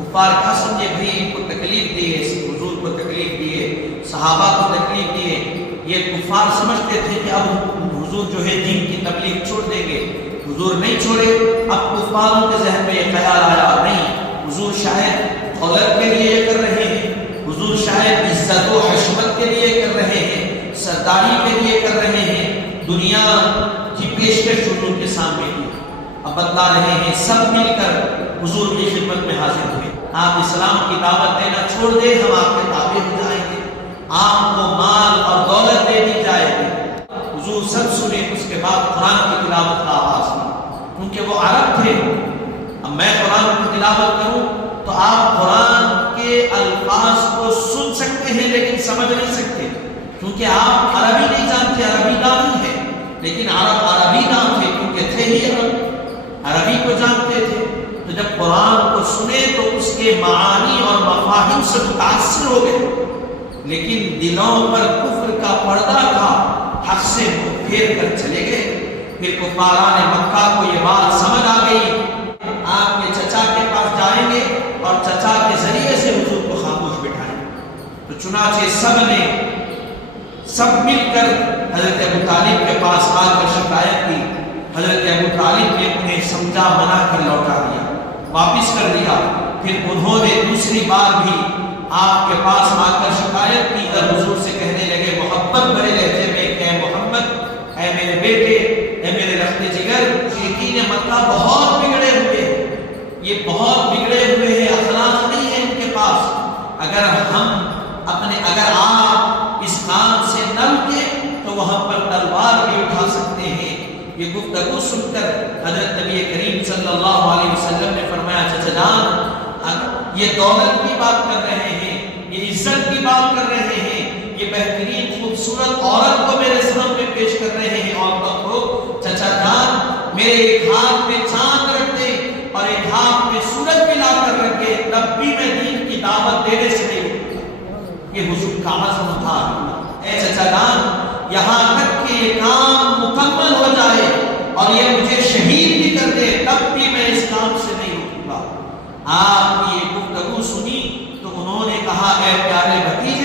کفار کیا سمجھے بھائی ان کو تکلیف دی ہے، حضور کو تکلیف دی ہے، صحابہ کو تکلیف دی ہے. یہ کفار سمجھتے تھے کہ اب حضور جو ہے دین کی تبلیغ چھوڑ دیں گے. حضور نہیں چھوڑے. اب کفاروں کے ذہن میں یہ خیال آیا نہیں، حضور شاید دولت کے لیے یہ کر رہے ہیں، حضور شاید عزت و حشمت کے لیے کر رہے ہیں، سرداری کے لیے کر رہے ہیں، دنیا کی پیشکش حضور کے سامنے کی. اب بتلا رہے ہیں سب مل کر حضور کی خدمت میں حاضر ہوئے. آپ اسلام کی دعوت دینا چھوڑ دیں، ہم آپ کے تابع ہو جائیں گے، آپ کو مال اور دولت دے دی جائے گی. حضور سب سنے. اس کے بعد قرآن کی تلاوت کا آغاز ہوا، کیونکہ وہ عرب تھے. اب میں قرآن کی تلاوت کروں تو آپ قرآن کے الفاظ کو سن سکتے ہیں لیکن سمجھ نہیں سکتے، کیونکہ آپ عربی نہیں جانتے. عربی نام ہے لیکن عربی نام تھے کیونکہ تھے ہی عربی کو جانتے تھے. تو جب قرآن کو سنے تو اس کے معانی اور مفاہیم سے متاثر ہو گئے، لیکن دلوں پر کفر کا پردہ تھا، حق سے منہ پھیر کر چلے گئے. پھر کفاران مکہ کو یہ بات سمجھ آ گئی، آپ کے چچا کے پاس جائیں گے اور چچا کے ذریعے سے حضور کو خاموش بٹھائیں گے. تو چنانچہ سب مل کر حضرت ابو طالب کے پاس آ کر شکایت کی. حضرت ابو طالب نے انہیں سمجھا، منا کر لوٹا دیا، واپس کر دیا. پھر انہوں نے دوسری بار بھی آپ کے پاس آ کر شکایت کی اور حضور سے کہنے لگے محبت بھرے لہجے میں کہ اے محمد، اے میرے بیٹے، اے میرے رخت جگر، مشرکین مکہ بہت بگڑے ہوئے ہیں، یہ بہت بگڑے ہوئے ہیں، اخلاق نہیں ہے ان کے پاس. اگر آپ اس کام سے نہ رکے تو وہاں پر تلوار بھی اٹھا سکتے ہیں. یہ گفتگو سن کر حضرت نبی کریم صلی اللہ علیہ وسلم نے فرمایا چچا جان، یہ دولت کی بات کر رہے ہیں، یہ عزت کی بات کر رہے ہیں، یہ بہترین خوبصورت عورت کو میرے سامنے پیش کر رہے ہیں. عورتوں کو چچا جان میرے ایک ہاتھ میں چاند رکھ دے اور ایک ہاتھ میں سورج ملا کر رکھے، تب بھی میں دین کی دعوت دینے سے نہیں. یہ حضور کا عزم تھا. اے چچا جان، یہاں تک کہ یہ کام مکمل ہو جائے اور یہ مجھے شہید بھی کر دے تب بھی میں اس کام سے نہیں رکوں گا. آپ کی یہ گفتگو سنی تو انہوں نے کہا اے پیارے بھتیجے،